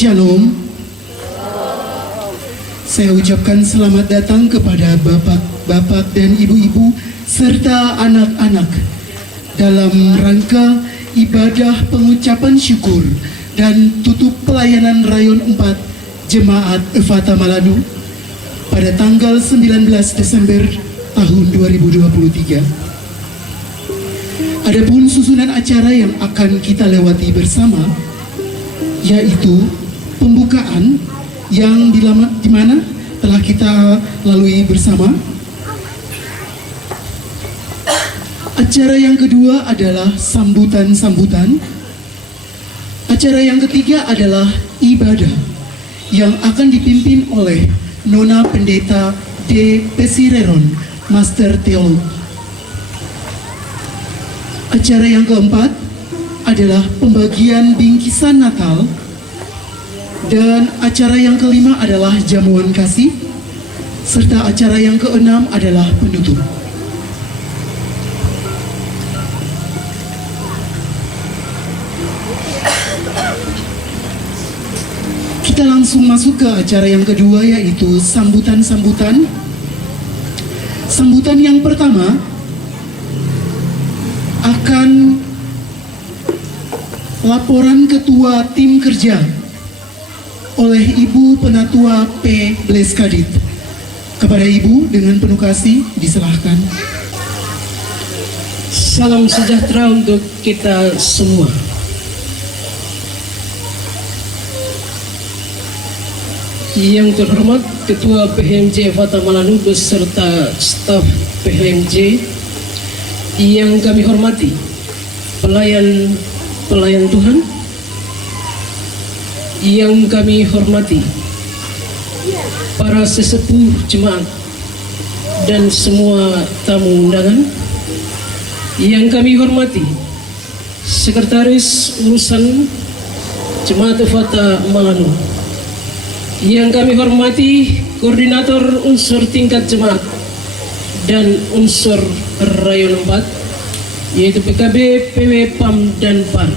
Shalom. Saya ucapkan selamat datang kepada bapak-bapak dan ibu-ibu serta anak-anak dalam rangka ibadah pengucapan syukur dan tutup pelayanan Rayon 4 Jemaat Efata Malanu pada tanggal 19 Desember tahun 2023. Adapun susunan acara yang akan kita lewati bersama yaitu pembukaan yang di mana telah kita lalui bersama. Acara yang kedua adalah sambutan-sambutan. Acara yang ketiga adalah ibadah yang akan dipimpin oleh Nona Pendeta D. Pesireron, Master Teolog. Acara yang keempat adalah pembagian bingkisan Natal, dan acara yang kelima adalah jamuan kasih, serta acara yang keenam adalah penutup. Kita langsung masuk ke acara yang kedua, yaitu sambutan-sambutan. Sambutan yang pertama akan laporan ketua tim kerja oleh Ibu Penatua P. Bleskadit. Kepada Ibu dengan penuh kasih diserahkan. Salam sejahtera untuk kita semua. Yang terhormat Ketua PHMJ Efata Malanu beserta staf PHMJ, yang kami hormati pelayan Tuhan, yang kami hormati para sesepuh jemaat dan semua tamu undangan, yang kami hormati Sekretaris Urusan Jemaat Efata Malanu, yang kami hormati Koordinator Unsur Tingkat Jemaat dan Unsur Rayon 4, yaitu PKB, PW, PAM, dan PAR.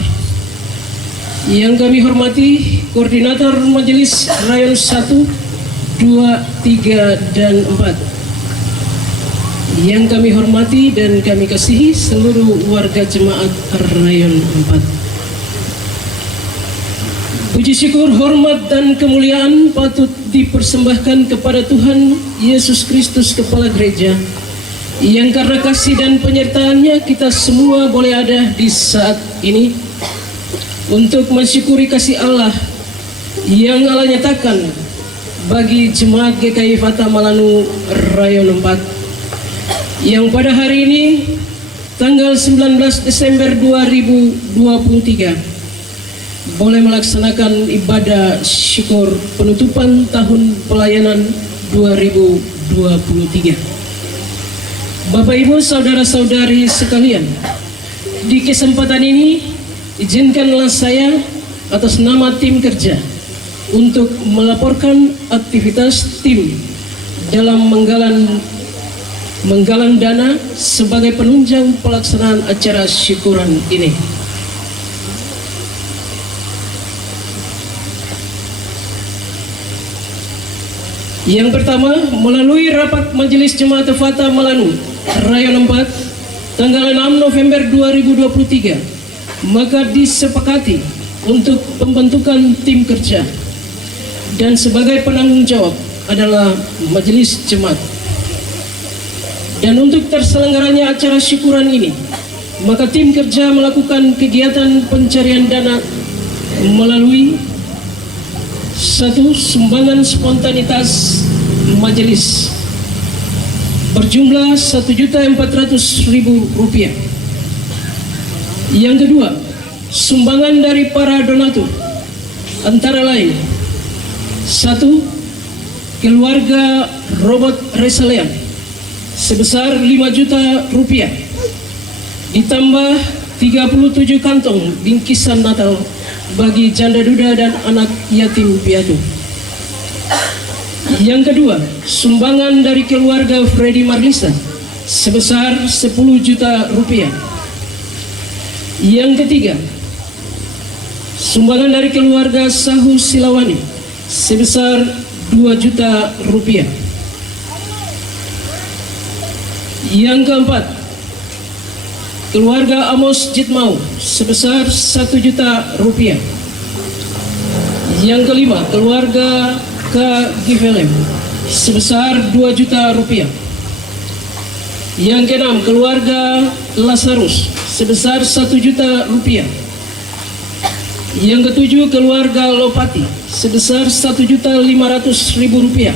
Yang kami hormati Koordinator Majelis Rayon 1, 2, 3, dan 4. Yang kami hormati dan kami kasihi seluruh warga Jemaat Rayon 4. Puji syukur, hormat, dan kemuliaan patut dipersembahkan kepada Tuhan Yesus Kristus, Kepala Gereja, yang karena kasih dan penyertaannya kita semua boleh ada di saat ini untuk mensyukuri kasih Allah yang Allah nyatakan bagi Jemaat GKI Efata Malanu Rayon 4, yang pada hari ini tanggal 19 Desember 2023 boleh melaksanakan ibadah syukur penutupan tahun pelayanan 2023. Bapak, Ibu, saudara-saudari sekalian, di kesempatan ini izinkanlah saya atas nama tim kerja untuk melaporkan aktivitas tim dalam menggalang dana sebagai penunjang pelaksanaan acara syukuran ini. Yang pertama, melalui rapat Majelis Jemaat Efata Malanu Rayon 4 tanggal 6 November 2023, maka disepakati untuk pembentukan tim kerja dan sebagai penanggung jawab adalah Majelis Jemaat. Dan untuk terselenggaranya acara syukuran ini, maka tim kerja melakukan kegiatan pencarian dana melalui satu, sumbangan spontanitas majelis berjumlah Rp1.400.000. Yang kedua, sumbangan dari para donatur antara lain: 1. Keluarga Robert Resalean sebesar Rp5 juta, ditambah 37 kantong bingkisan Natal bagi janda duda dan anak yatim piatu. Yang kedua, sumbangan dari keluarga Freddy Marlisa sebesar Rp10 juta. Yang ketiga, Sumbangan dari keluarga Sahu Silawani sebesar 2 juta rupiah. Yang keempat, keluarga Amos Jitmau sebesar 1 juta rupiah. Yang kelima, keluarga K. Givelem sebesar 2 juta rupiah. Yang keenam, keluarga Lazarus sebesar 1 juta rupiah. Yang ketujuh, keluarga Lopati sebesar 1.500.000 rupiah.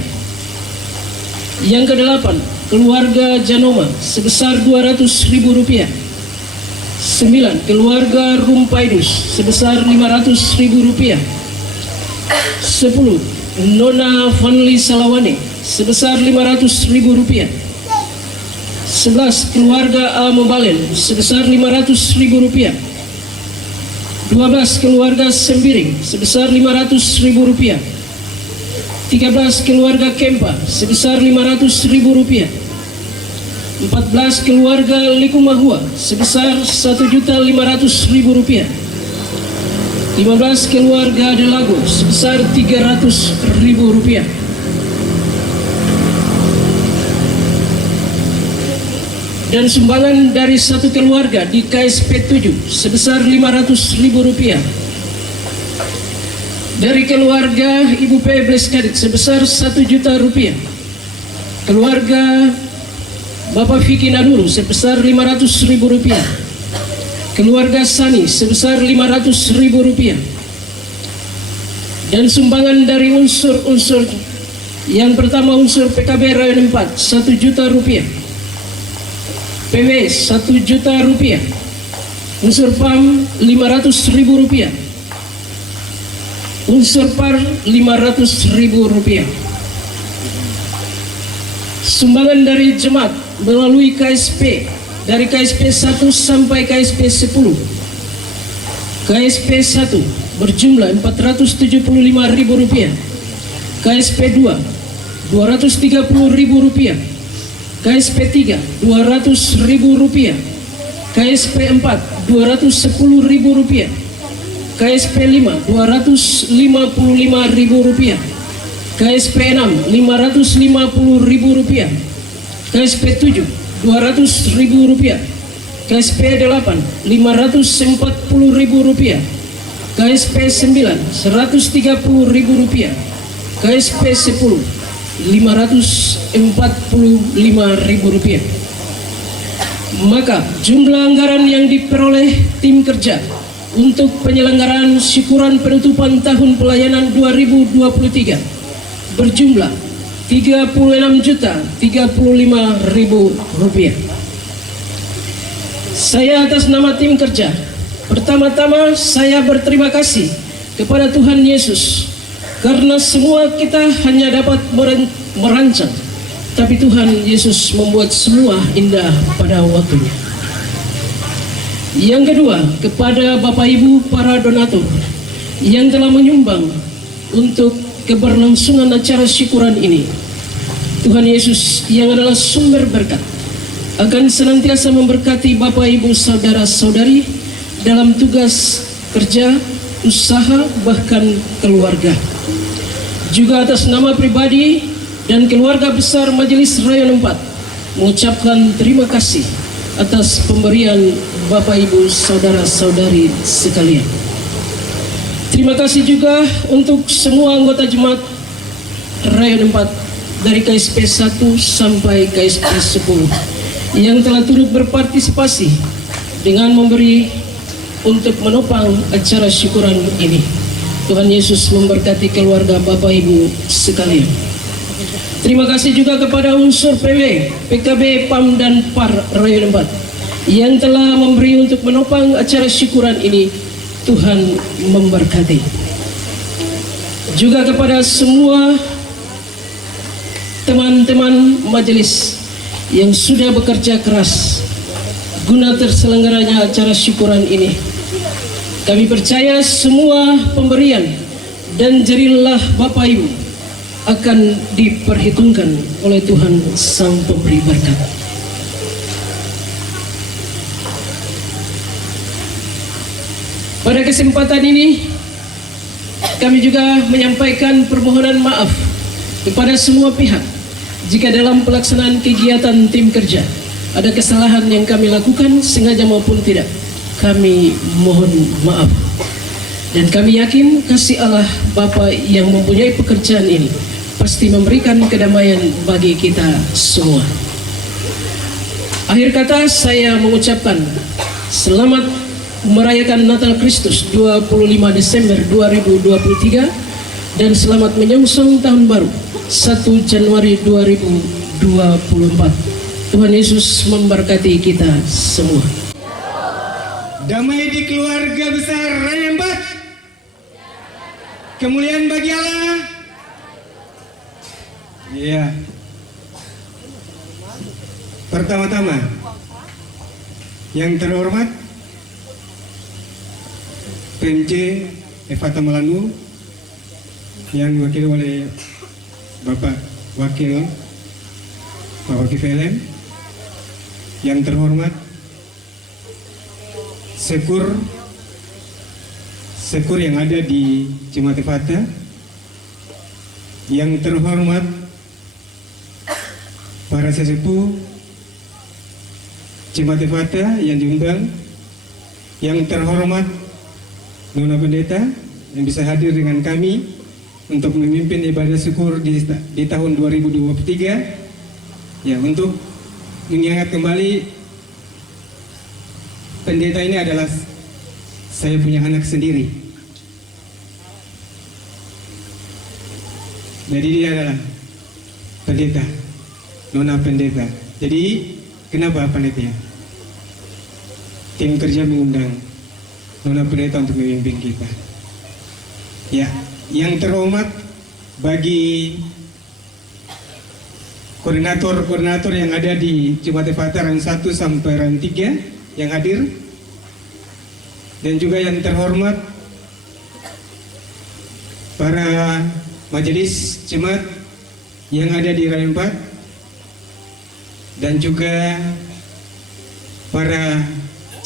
Yang kedelapan, keluarga Janoma sebesar 200.000 rupiah. 9, keluarga Rumpaidus sebesar 500.000 rupiah. 10, Nona Vanli Salawani sebesar 500.000 rupiah. 11, keluarga Al-Mubalen sebesar 500.000 rupiah. 12, keluarga Sembiring sebesar 500.000 rupiah. 13, keluarga Kempa sebesar 500.000 rupiah. 14, keluarga Likumahua sebesar 1.500.000 rupiah. 15, keluarga Delago sebesar 300.000 rupiah. Dan sumbangan dari satu keluarga di KSP 7 sebesar 500.000 rupiah. Dari keluarga Ibu P. Bleskadit sebesar 1 juta rupiah. Keluarga Bapak Vicky Naduru sebesar 500.000 rupiah. Keluarga Sani sebesar 500.000 rupiah. Dan sumbangan dari unsur-unsur yang pertama, unsur PKB Rayon 4 1 juta rupiah. PW 1 juta rupiah, unsur PAM 500.000 rupiah, unsur PAR 500.000 rupiah. Sumbangan dari jemaat melalui KSP dari KSP 1 sampai KSP 10. KSP 1 berjumlah 475.000 rupiah, KSP 2 230.000 rupiah, KSP 3 200.000 rupiah, KSP 4 210.000 rupiah, KSP 5 255.000 rupiah, KSP 6 550.000 rupiah, KSP 7 200.000 rupiah, KSP 8 540.000 rupiah, KSP 9 130.000 rupiah, KSP 10 545.000 rupiah. Maka jumlah anggaran yang diperoleh tim kerja untuk penyelenggaraan syukuran penutupan tahun pelayanan 2023 berjumlah 36.035.000 rupiah. Saya atas nama tim kerja, pertama-tama saya berterima kasih kepada Tuhan Yesus, karena semua kita hanya dapat merancang, tapi Tuhan Yesus membuat semua indah pada waktunya. Yang kedua, kepada Bapak Ibu para donatur yang telah menyumbang untuk keberlangsungan acara syukuran ini, Tuhan Yesus yang adalah sumber berkat akan senantiasa memberkati Bapak Ibu saudara-saudari dalam tugas kerja, usaha, bahkan keluarga. Juga atas nama pribadi dan keluarga besar Majelis Rayon 4 mengucapkan terima kasih atas pemberian Bapak Ibu saudara-saudari sekalian. Terima kasih juga untuk semua anggota jemaat Rayon 4 dari KSP 1 sampai KSP 10 yang telah turut berpartisipasi dengan memberi untuk menopang acara syukuran ini. Tuhan Yesus memberkati keluarga Bapak Ibu sekalian. Terima kasih juga kepada unsur PW, PKB, PAM, dan PAR Rayon 4 yang telah memberi untuk menopang acara syukuran ini. Tuhan memberkati. Juga kepada semua teman-teman majelis yang sudah bekerja keras guna terselenggaranya acara syukuran ini. Kami percaya semua pemberian dan jerilah Bapak Ibu akan diperhitungkan oleh Tuhan Sang Pemberi Berkat. Pada kesempatan ini Kami juga menyampaikan permohonan maaf kepada semua pihak jika dalam pelaksanaan kegiatan tim kerja ada kesalahan yang kami lakukan sengaja maupun tidak. Kami mohon maaf. Dan kami yakin kasih Allah Bapa yang mempunyai pekerjaan ini pasti memberikan kedamaian bagi kita semua. Akhir kata saya mengucapkan selamat merayakan Natal Kristus 25 Desember 2023 dan selamat menyongsong tahun baru 1 Januari 2024. Tuhan Yesus memberkati kita semua. Damai di keluarga besar Rayon 4. Kemuliaan bagi Allah. Iya. Pertama-tama, yang terhormat PMJ Evata Malanu yang diwakili oleh Bapak Wakil PLM, yang terhormat Sekur yang ada di Jemaat Evata, yang terhormat para sesepuh Jemaat Evata yang diundang, yang terhormat Nona Pendeta yang bisa hadir dengan kami untuk memimpin ibadah syukur di tahun 2023. Ya, untuk mengingat kembali, pendeta ini adalah saya punya anak sendiri. Jadi dia adalah pendeta, Nona Pendeta. Jadi kenapa panitia? Tim kerja mengundang Nona Pendeta untuk memimpin kita. Ya, yang terhormat bagi koordinator yang ada di Jemaat Evata Rayon 1 sampai Rayon 3 yang hadir, dan juga yang terhormat para majelis jemaat yang ada di Rayon 4, dan juga para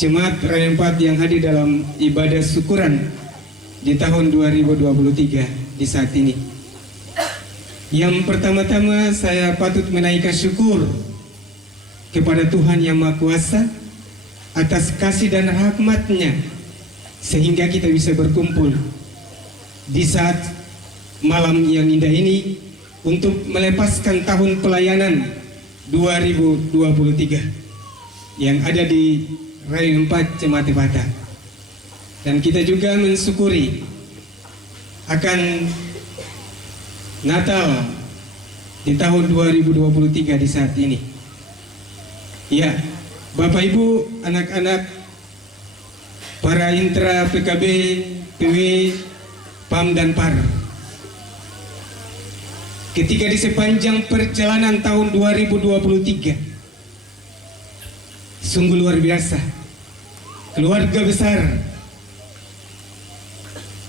jemaat Rayon 4 yang hadir dalam ibadah syukuran di tahun 2023 di saat ini. Yang pertama-tama saya patut menaikkan syukur kepada Tuhan Yang Maha Kuasa atas kasih dan rahmat-Nya sehingga kita bisa berkumpul di saat malam yang indah ini untuk melepaskan tahun pelayanan 2023 yang ada di Rayon 4 Jemaat Evata. Dan kita juga mensyukuri akan Natal di tahun 2023 di saat ini. Ya, Bapak Ibu, anak-anak, para intra PKB, PW, PAM dan PAR. Ketika di sepanjang perjalanan tahun 2023, sungguh luar biasa, keluarga besar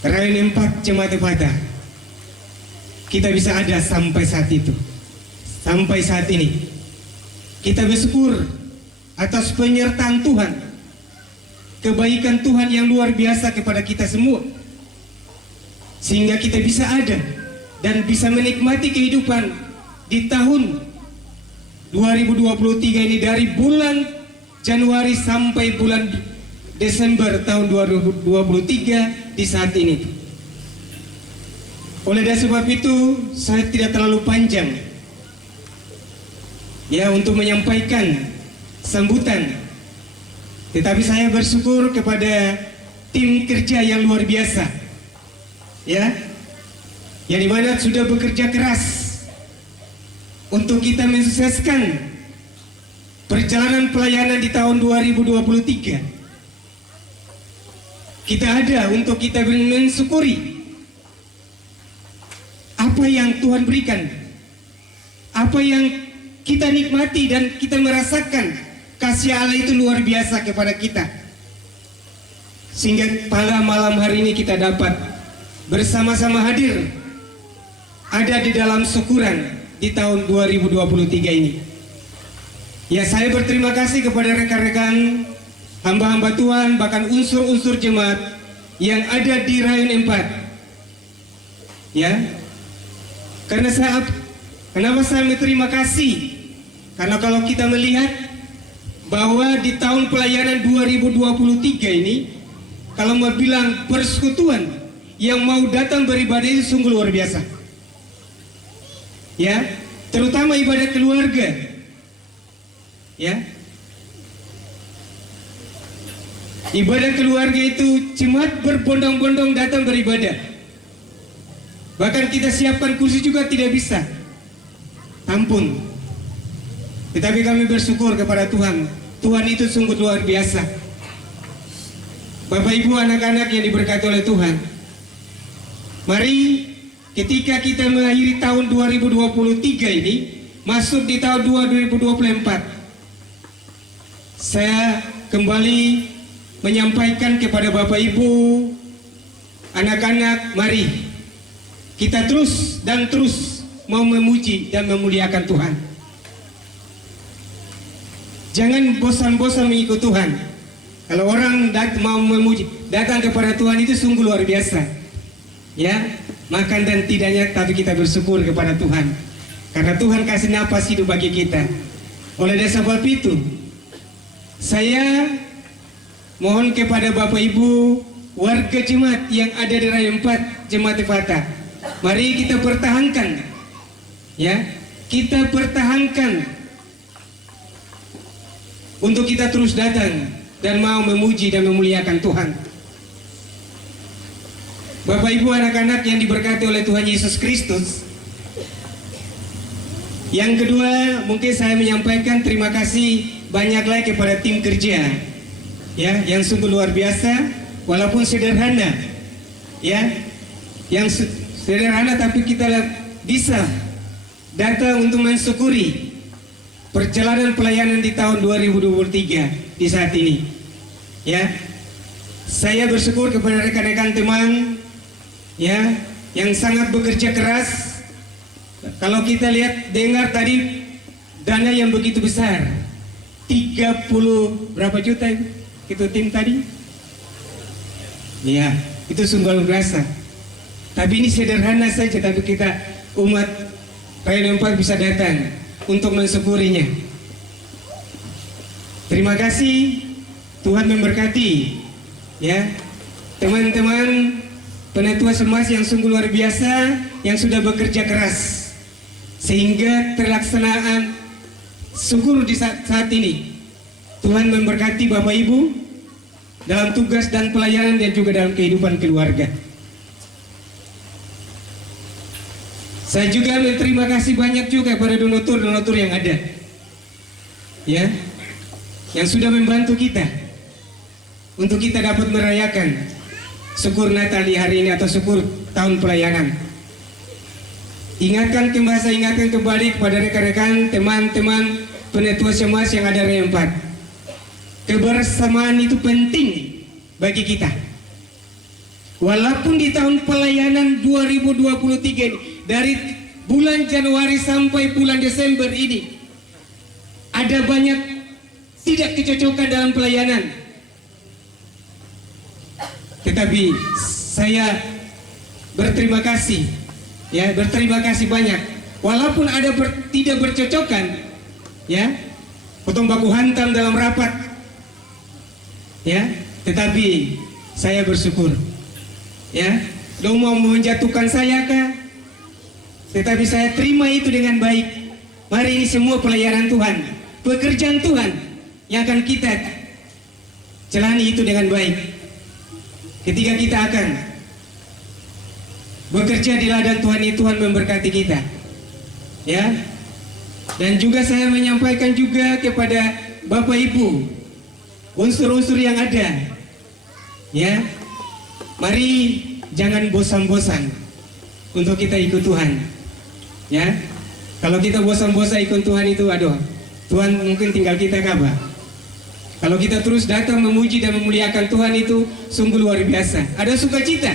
Rayon 4 Jemaat Evata kita bisa ada sampai saat itu, sampai saat ini. Kita bersyukur atas penyertaan Tuhan, kebaikan Tuhan yang luar biasa kepada kita semua, sehingga kita bisa ada dan bisa menikmati kehidupan di tahun 2023 ini, dari bulan Januari sampai bulan Desember tahun 2023 di saat ini. Oleh sebab itu saya tidak terlalu panjang ya untuk menyampaikan sambutan, tetapi saya bersyukur kepada tim kerja yang luar biasa ya, yang dimana sudah bekerja keras untuk kita mensukseskan perjalanan pelayanan di tahun 2023. Kita ada untuk kita mensyukuri apa yang Tuhan berikan, apa yang kita nikmati dan kita merasakan kasih Allah itu luar biasa kepada kita, sehingga pada malam hari ini kita dapat bersama-sama hadir ada di dalam syukuran di tahun 2023 ini. Ya, saya berterima kasih kepada rekan-rekan, hamba-hamba Tuhan, bahkan unsur-unsur jemaat yang ada di Rayon 4 Ya, kenapa saya berterima kasih? Karena kalau kita melihat bahwa di tahun pelayanan 2023 ini, kalau mau bilang persekutuan yang mau datang beribadah itu sungguh luar biasa. Ya, terutama ibadah keluarga. Ya, ibadah keluarga itu jemaat berbondong-bondong datang beribadah. Bahkan kita siapkan kursi juga tidak bisa tampung. Tetapi kami bersyukur kepada Tuhan. Tuhan itu sungguh luar biasa. Bapak Ibu, anak-anak yang diberkati oleh Tuhan, mari ketika kita mengakhiri tahun 2023 ini, masuk di tahun 2024, saya kembali menyampaikan kepada Bapak Ibu, anak-anak, mari kita terus mau memuji dan memuliakan Tuhan. Jangan bosan-bosan mengikut Tuhan. Kalau orang mau memuji, datang kepada Tuhan itu sungguh luar biasa. Ya, makan dan tidaknya, tapi kita bersyukur kepada Tuhan. Karena Tuhan kasih napas hidup bagi kita. Oleh sebab itu, saya mohon kepada Bapak Ibu, warga jemaat yang ada di Raya 4 Jemaat Tifata, mari kita pertahankan. Ya, kita pertahankan untuk kita terus datang dan mau memuji dan memuliakan Tuhan. Bapak Ibu, anak-anak yang diberkati oleh Tuhan Yesus Kristus. Yang kedua, mungkin saya menyampaikan terima kasih banyak lagi kepada tim kerja, ya, yang sungguh luar biasa, walaupun sederhana, ya, yang sederhana, tapi kita bisa datang untuk mensyukuri perjalanan pelayanan di tahun 2023 di saat ini. Ya, saya bersyukur kepada rekan-rekan teman, ya, yang sangat bekerja keras. Kalau kita lihat, dengar tadi dana yang begitu besar, 30 berapa juta itu tim tadi? Ya, itu sungguh luar biasa. Tapi ini sederhana saja, tapi kita umat Raya 4 bisa datang untuk mensyukurinya. Terima kasih, Tuhan memberkati, ya, teman-teman penetua semas yang sungguh luar biasa, yang sudah bekerja keras sehingga terlaksanaan syukur di saat ini. Tuhan memberkati Bapak Ibu dalam tugas dan pelayanan dan juga dalam kehidupan keluarga. Saya juga berterima kasih banyak juga pada donatur-donatur yang ada, ya, yang sudah membantu kita untuk kita dapat merayakan syukur Natal di hari ini atau syukur tahun pelayanan. Ingatkan kembali kepada rekan-rekan, teman-teman penetua semas yang ada di 4. Kebersamaan itu penting bagi kita. Walaupun di tahun pelayanan 2023 ini, dari bulan Januari sampai bulan Desember ini, ada banyak tidak kecocokan dalam pelayanan. Tetapi saya berterima kasih, ya, berterima kasih banyak. Walaupun ada tidak bercocokan, ya, potong baku hantam dalam rapat, ya, tetapi saya bersyukur, ya. Dong mau menjatuhkan saya kah? Tetapi saya terima itu dengan baik. Mari, ini semua pelayanan Tuhan, pekerjaan Tuhan yang akan kita jalani itu dengan baik. Ketika kita akan bekerja di ladang Tuhan ini, Tuhan memberkati kita, ya. Dan juga saya menyampaikan juga kepada Bapak Ibu, unsur-unsur yang ada, ya, mari jangan bosan-bosan untuk kita ikut Tuhan, ya. Kalau kita bosan-bosan ikut Tuhan itu, aduh, Tuhan mungkin tinggal kita kabar. Kalau kita terus datang memuji dan memuliakan Tuhan itu sungguh luar biasa. Ada sukacita,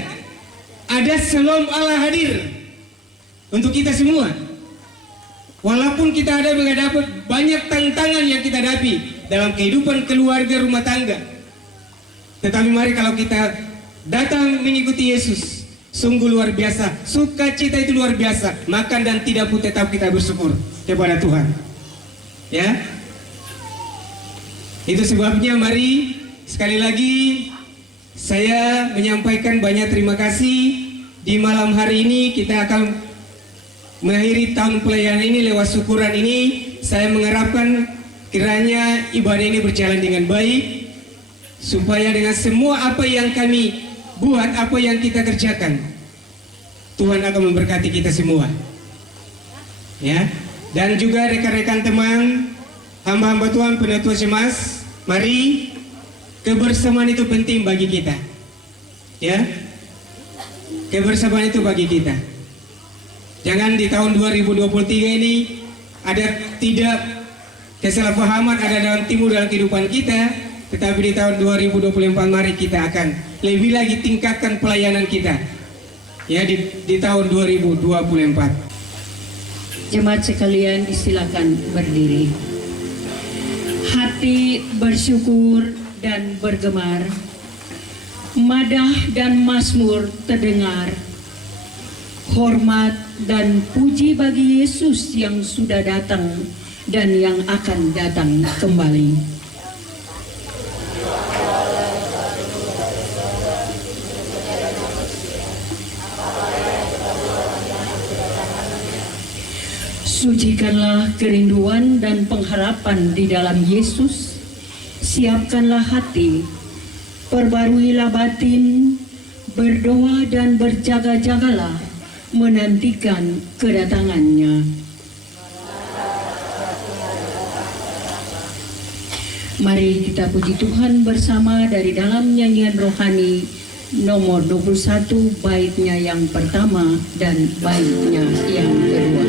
ada shalom Allah hadir untuk kita semua. Walaupun kita ada menghadapi banyak tantangan yang kita hadapi dalam kehidupan keluarga rumah tangga, tetapi mari kalau kita datang mengikuti Yesus, Sungguh luar biasa. Sukacita itu luar biasa. Makan dan tidak pun tetap kita bersyukur kepada Tuhan. Ya. Itu sebabnya mari sekali lagi saya menyampaikan banyak terima kasih. Di malam hari ini kita akan mengakhiri tahun pelayanan ini lewat syukuran ini. Saya mengharapkan kiranya ibadah ini berjalan dengan baik, supaya dengan semua apa yang kami buat, apa yang kita kerjakan, Tuhan akan memberkati kita semua. Ya. Dan juga rekan-rekan teman, hamba-hamba Tuhan, penatua Semas, mari, kebersamaan itu penting bagi kita. Ya. Kebersamaan itu bagi kita. Jangan di tahun 2023 ini ada tidak kesalahpahaman ada dalam timur dalam kehidupan kita, tetapi di tahun 2024 mari kita akan lebih lagi tingkatkan pelayanan kita. Ya, di tahun 2024. Jemaat sekalian disilakan berdiri. Hati bersyukur dan bergemar, madah dan mazmur terdengar. Hormat dan puji bagi Yesus yang sudah datang dan yang akan datang kembali. Sucikanlah kerinduan dan pengharapan di dalam Yesus. Siapkanlah hati, perbaruilah batin, berdoa dan berjaga-jagalah menantikan kedatangannya. Mari kita puji Tuhan bersama dari dalam nyanyian rohani nomor 21, baitnya yang pertama dan baitnya yang kedua.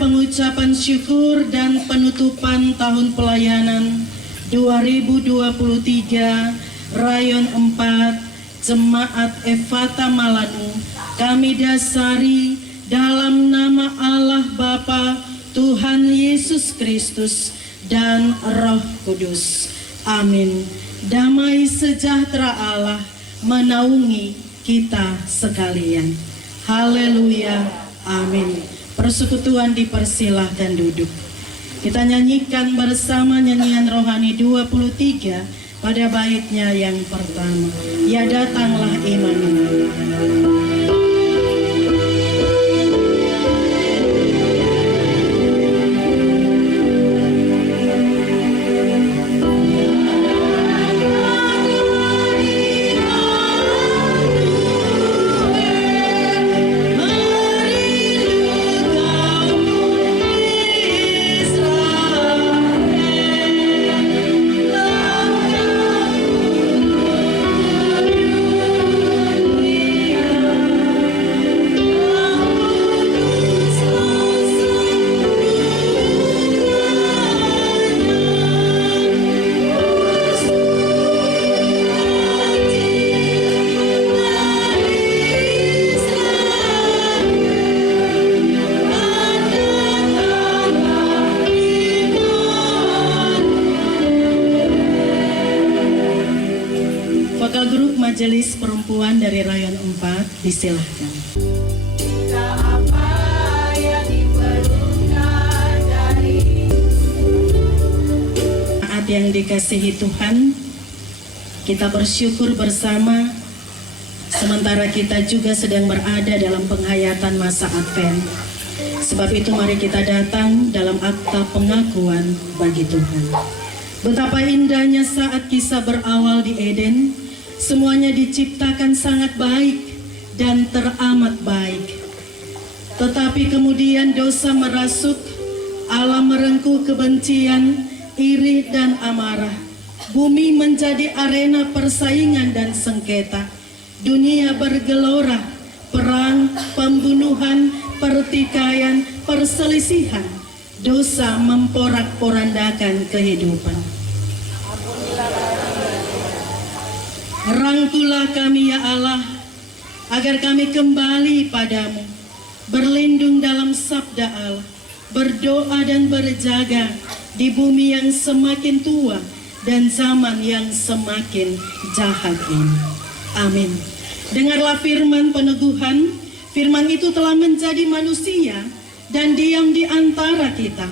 Pengucapan syukur dan penutupan tahun pelayanan 2023 Rayon 4 Jemaat Efata Malanu kami dasari dalam nama Allah Bapa, Tuhan Yesus Kristus dan Roh Kudus. Amin. Damai sejahtera Allah menaungi kita sekalian. Haleluya. Amin. Persekutuan dipersilahkan duduk. Kita nyanyikan bersama nyanyian rohani 23 pada baitnya yang pertama. Ya datanglah Immanuel. Majelis Perempuan dari Rayon 4, disilahkan. Saat yang dikasihi Tuhan, kita bersyukur bersama sementara kita juga sedang berada dalam penghayatan masa Advent. Sebab itu mari kita datang dalam akta pengakuan bagi Tuhan. Betapa indahnya saat kisah berawal di Eden, semuanya diciptakan sangat baik dan teramat baik. Tetapi kemudian dosa merasuk, Allah merengkuh kebencian, iri dan amarah. Bumi menjadi arena persaingan dan sengketa. Dunia bergelora, perang, pembunuhan, pertikaian, perselisihan. Dosa memporak-porandakan kehidupan. Rangkulah kami ya Allah, agar kami kembali padamu, berlindung dalam sabda Allah, berdoa dan berjaga di bumi yang semakin tua dan zaman yang semakin jahat ini. Amin. Dengarlah firman peneguhan. Firman itu telah menjadi manusia dan diam di antara kita,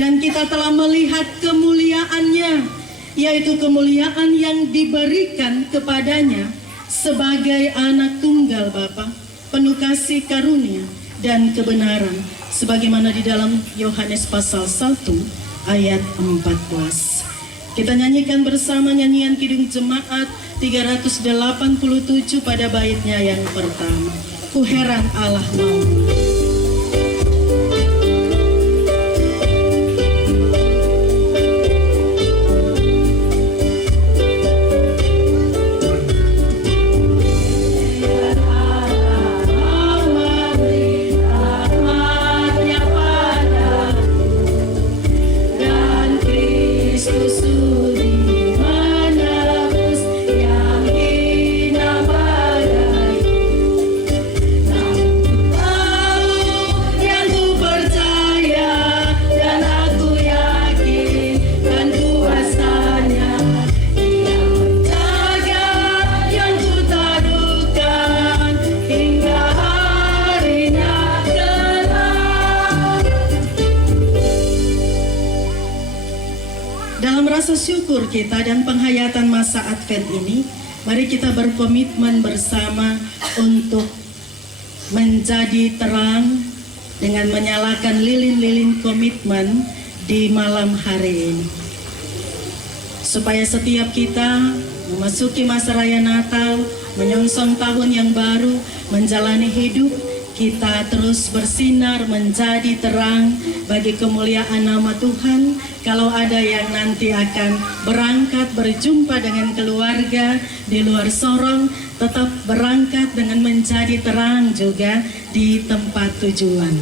dan kita telah melihat kemuliaannya, yaitu kemuliaan yang diberikan kepadanya sebagai anak tunggal Bapa, penuh kasih karunia dan kebenaran, sebagaimana di dalam Yohanes pasal 1 ayat 14. Kita nyanyikan bersama nyanyian Kidung Jemaat 387 pada baitnya yang pertama. Ku heran Allah mau. Syukur kita dan penghayatan masa Advent ini, mari kita berkomitmen bersama untuk menjadi terang dengan menyalakan lilin-lilin komitmen di malam hari ini, supaya setiap kita memasuki masa raya Natal, menyongsong tahun yang baru, menjalani hidup, kita terus bersinar menjadi terang bagi kemuliaan nama Tuhan. Kalau ada yang nanti akan berangkat berjumpa dengan keluarga di luar sorong, tetap berangkat dengan menjadi terang juga di tempat tujuan.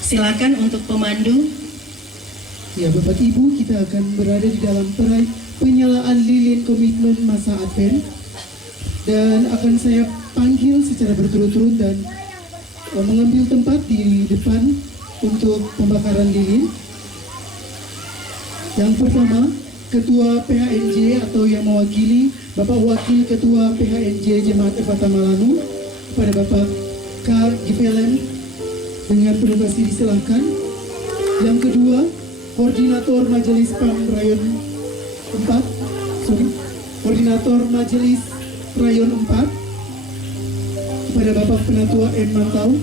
Silakan untuk pemandu. Ya Bapak Ibu, kita akan berada di dalam penyalaan lilin komitmen masa Advent, dan akan saya panggil secara berturut-turut dan mengambil tempat di depan untuk pembakaran lilin. Yang pertama, Ketua PHNJ atau yang mewakili Bapak Wakil Ketua PHNJ Jemaat Efata Malanu, kepada Bapak K. Givelen dengan penuh kasih disilahkan. Yang kedua, Koordinator Majelis PAM Rayon 4, Koordinator Majelis Rayon 4, kepada Bapak Penatua M. Mantau.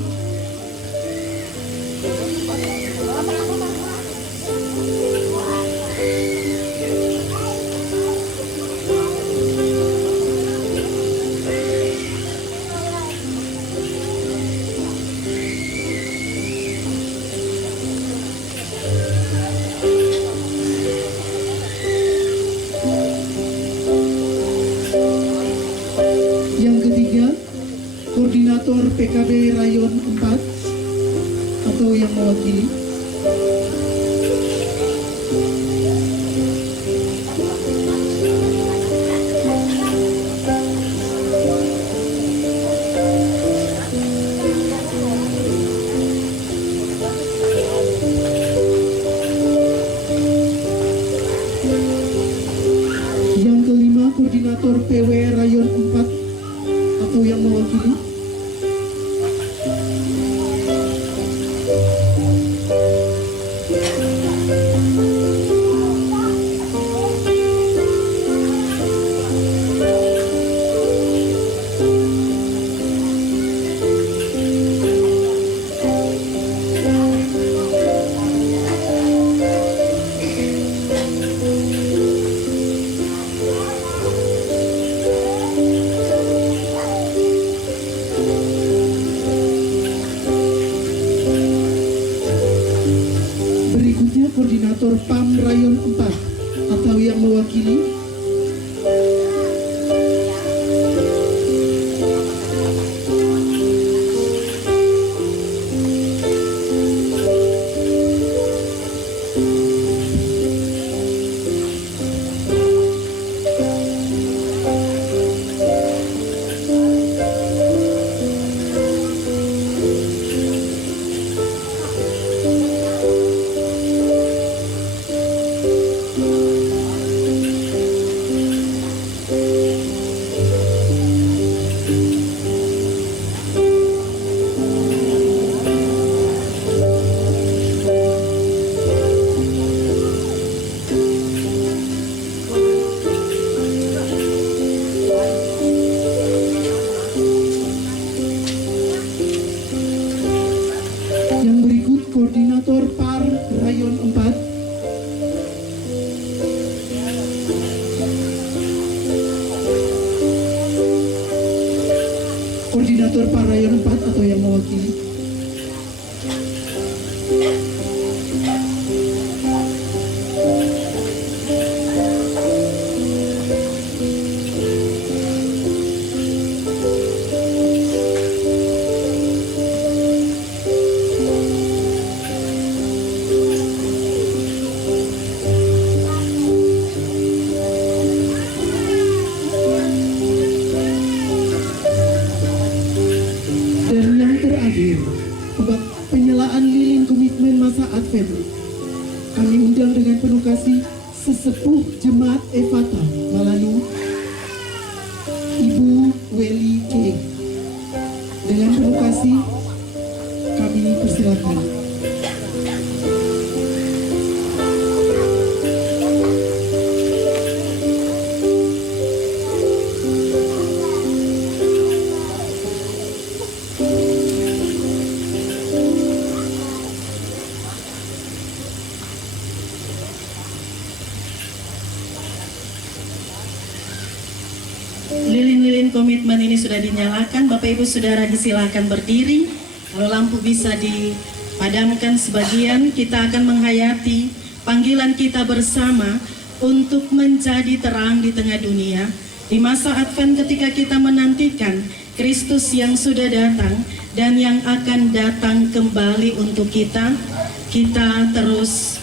Koordinator PKB Rayon 4 atau yang mewakili. Yang kelima, Koordinator PW Rayon 4 Koordinator PAM Rayon 4 atau yang mewakili. Yang berikut Koordinator PAR Rayon 4. Koordinator PAR Rayon 4 atau yang mewakili. Dan yang terakhir, penyelaan lilin komitmen masa Advent. Kami undang dengan penuh kasih Sesepuh Jemaat Efata Malanu, Ibu Weli K. Dengan penuh kasih kami persilakan. Lilin-lilin komitmen ini sudah dinyalakan. Bapak Ibu Saudara disilakan berdiri. Kalau lampu bisa dipadamkan sebagian, kita akan menghayati panggilan kita bersama untuk menjadi terang di tengah dunia. Di masa Advent ketika kita menantikan Kristus yang sudah datang dan yang akan datang kembali untuk kita terus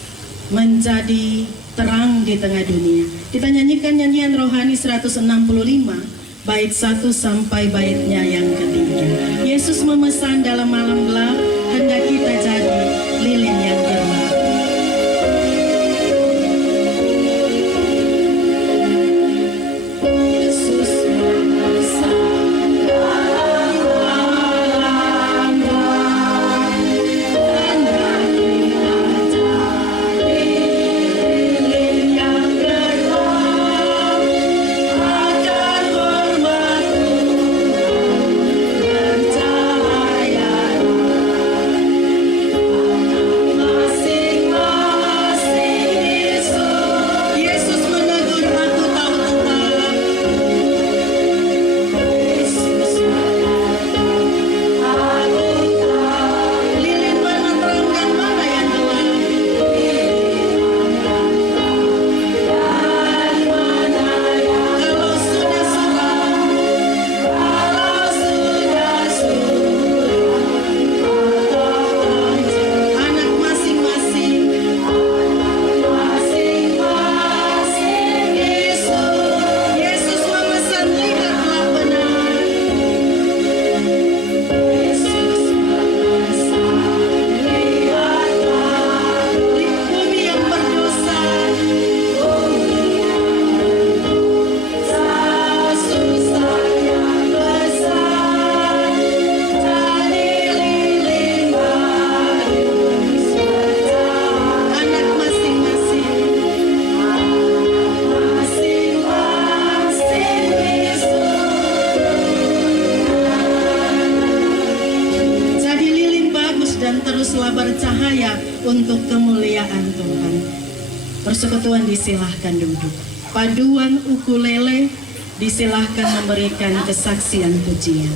menjadi terang di tengah dunia. Kita nyanyikan nyanyian rohani 165 bait 1 sampai baitnya yang ketiga. Yesus memesan dalam malam gelap, hendak kita jadi lilin yang gelap. Yesus memesan dalam malam gelap, hendak kita jadi lilin yang gelap. Akan hormat Tuhan dan cahaya masing-masing Yesus. Yesus menegur, aku tahu tetap. Yesus menegur, aku tahu. Lilin mana terang dan mana yang gelap. Kalau sudah suram, anak masing-masing Yesus memesan, lihatlah benar. Yesus memesan, lihatlah bumi yang berdosa, susah yang besar, jadi lilin baru anak masing-masing Yesus. Jadi lilin bagus dan teruslah bercahaya untuk kemuliaan Tuhan. Persekutuan disilahkan duduk. Paduan ukulele disilahkan memberikan kesaksian pujian.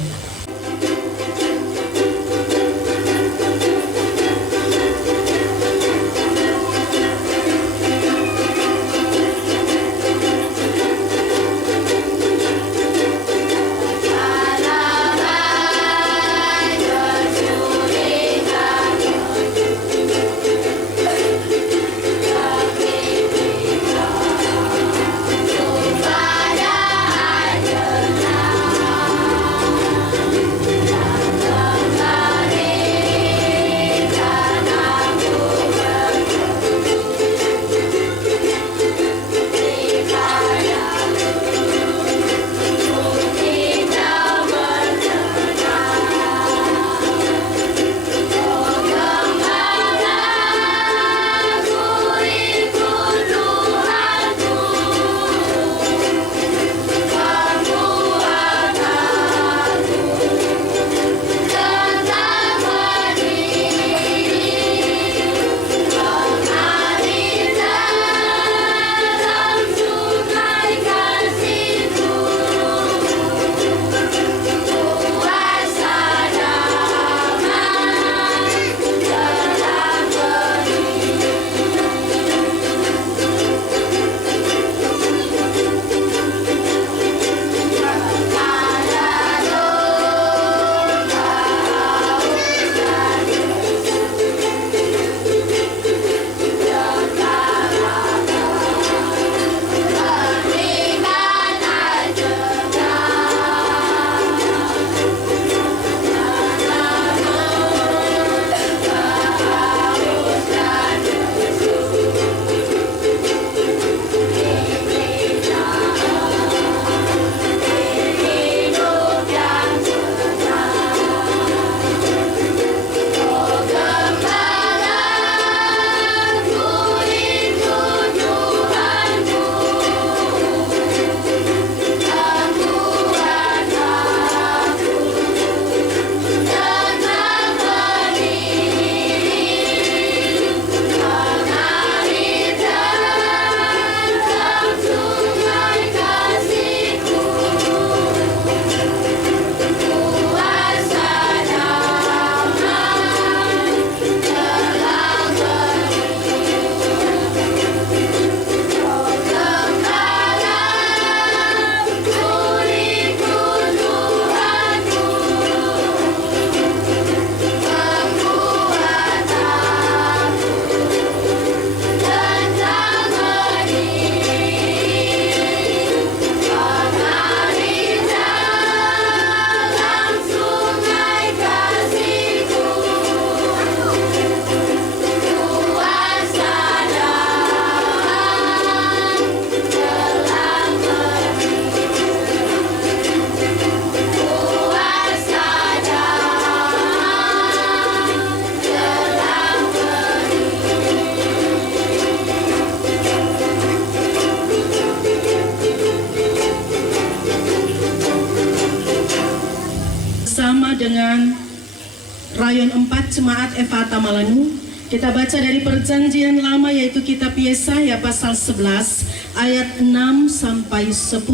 Rayon 4 Jemaat Efata Malanu. Kita baca dari Perjanjian Lama, yaitu kitab Yesaya pasal 11 ayat 6 sampai 10.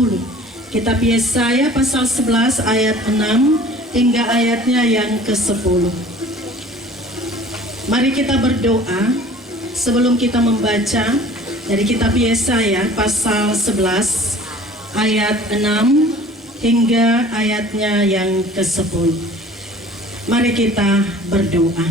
Kitab Yesaya pasal 11 ayat 6 hingga ayatnya yang ke-10. Mari kita berdoa sebelum kita membaca dari kitab Yesaya pasal 11 ayat 6 hingga ayatnya yang ke-10. Mari kita berdoa.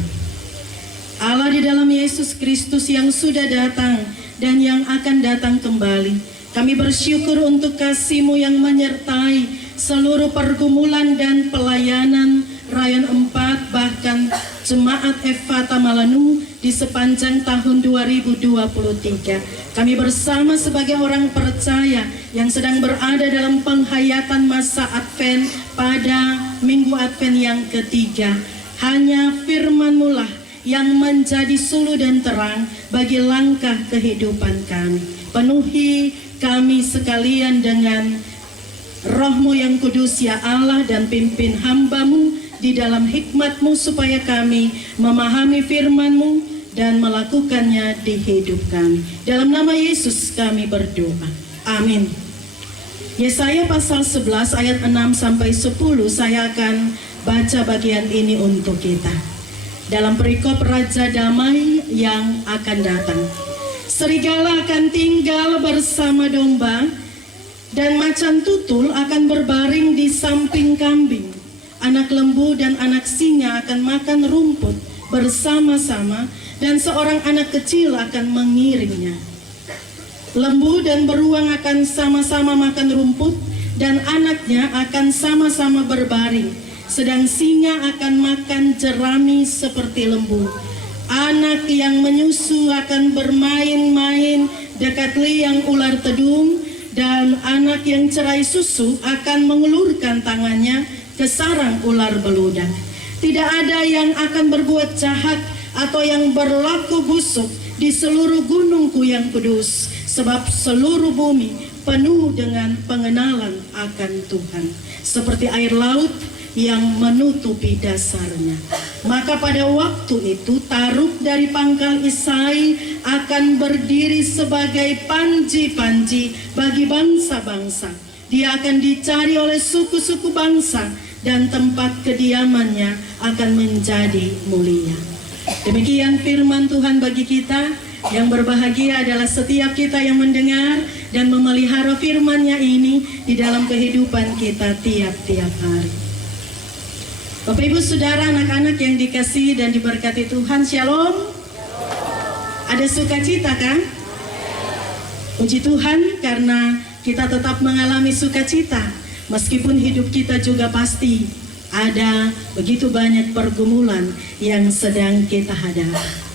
Allah di dalam Yesus Kristus yang sudah datang dan yang akan datang kembali, kami bersyukur untuk kasih-Mu yang menyertai seluruh pergumulan dan pelayanan Rayon 4 bahkan Jemaat Efata Malanu di sepanjang tahun 2023. Kami bersama sebagai orang percaya yang sedang berada dalam penghayatan masa Advent pada Minggu Advent yang ketiga. Hanya firman-Mu lah yang menjadi suluh dan terang bagi langkah kehidupan kami. Penuhi kami sekalian dengan Roh-Mu yang kudus ya Allah, dan pimpin hamba-Mu di dalam hikmat-Mu supaya kami memahami firman-Mu dan melakukannya di hidup kami. Dalam nama Yesus kami berdoa. Amin. Yesaya pasal 11 ayat 6 sampai 10 saya akan baca bagian ini untuk kita. Dalam perikop Raja Damai yang akan datang. Serigala akan tinggal bersama domba, dan macan tutul akan berbaring di samping kambing. Anak lembu dan anak singa akan makan rumput bersama-sama, dan seorang anak kecil akan mengiringnya. Lembu dan beruang akan sama-sama makan rumput, dan anaknya akan sama-sama berbaring. Sedang singa akan makan jerami seperti lembu. Anak yang menyusu akan bermain-main dekat liang ular tedung, dan anak yang cerai susu akan mengulurkan tangannya ke sarang ular beludak. Tidak ada yang akan berbuat jahat atau yang berlaku busuk di seluruh gunungku yang kudus, sebab seluruh bumi penuh dengan pengenalan akan Tuhan, seperti air laut yang menutupi dasarnya. Maka pada waktu itu Taruk dari pangkal Isai akan berdiri sebagai panji-panji bagi bangsa-bangsa. Dia akan dicari oleh suku-suku bangsa, dan tempat kediamannya akan menjadi mulia. Demikian firman Tuhan bagi kita. Yang berbahagia adalah setiap kita yang mendengar dan memelihara firman-Nya ini di dalam kehidupan kita tiap-tiap hari. Bapak Ibu Saudara, anak-anak yang dikasihi dan diberkati Tuhan, Shalom. Ada sukacita kan? Puji Tuhan karena kita tetap mengalami sukacita, meskipun hidup kita juga pasti ada begitu banyak pergumulan yang sedang kita hadapi.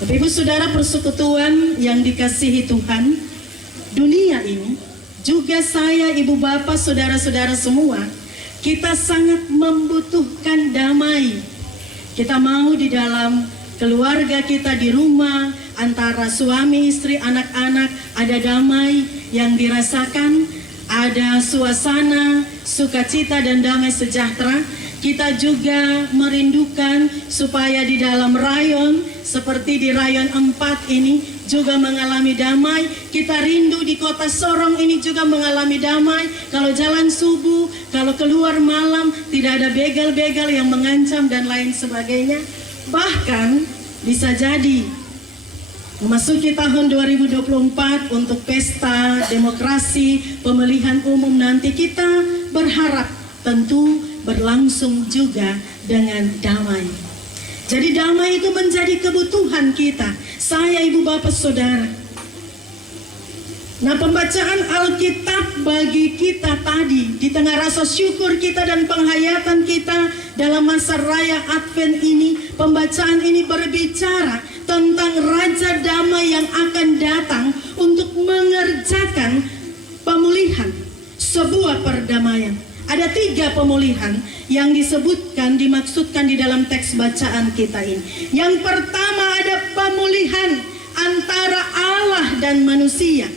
Bapak Ibu Saudara, persekutuan yang dikasihi Tuhan, dunia ini juga saya, Ibu Bapak, Saudara-saudara semua, kita sangat membutuhkan damai. Kita mau di dalam keluarga kita, di rumah, antara suami, istri, anak-anak, ada damai yang dirasakan, ada suasana sukacita dan damai sejahtera. Kita juga merindukan supaya di dalam rayon, seperti di Rayon 4 ini juga mengalami damai. Kita rindu di kota Sorong ini juga mengalami damai. Kalau jalan subuh, kalau keluar malam, tidak ada begal-begal yang mengancam dan lain sebagainya. Bahkan bisa jadi memasuki tahun 2024 untuk pesta demokrasi, pemilihan umum nanti, kita berharap tentu berlangsung juga dengan damai. Jadi damai itu menjadi kebutuhan kita, saya, Ibu, Bapak, Saudara. Nah, pembacaan Alkitab bagi kita tadi, di tengah rasa syukur kita dan penghayatan kita dalam masa raya Advent ini, pembacaan ini berbicara tentang Raja Damai yang akan datang untuk mengerjakan pemulihan, sebuah perdamaian. Ada 3 pemulihan yang disebutkan, dimaksudkan di dalam teks bacaan kita ini. Yang pertama, ada pemulihan antara Allah dan manusia.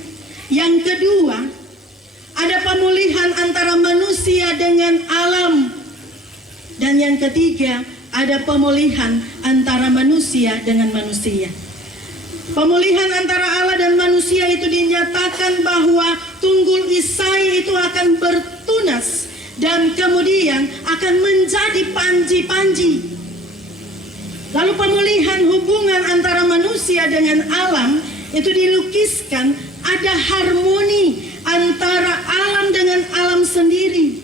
Yang kedua, ada pemulihan antara manusia dengan alam. Dan yang ketiga, ada pemulihan antara manusia dengan manusia. Pemulihan antara Allah dan manusia itu dinyatakan bahwa tunggul Isai itu akan bertunas dan kemudian akan menjadi panji-panji. Lalu pemulihan hubungan antara manusia dengan alam itu dilukiskan, ada harmoni antara alam dengan alam sendiri.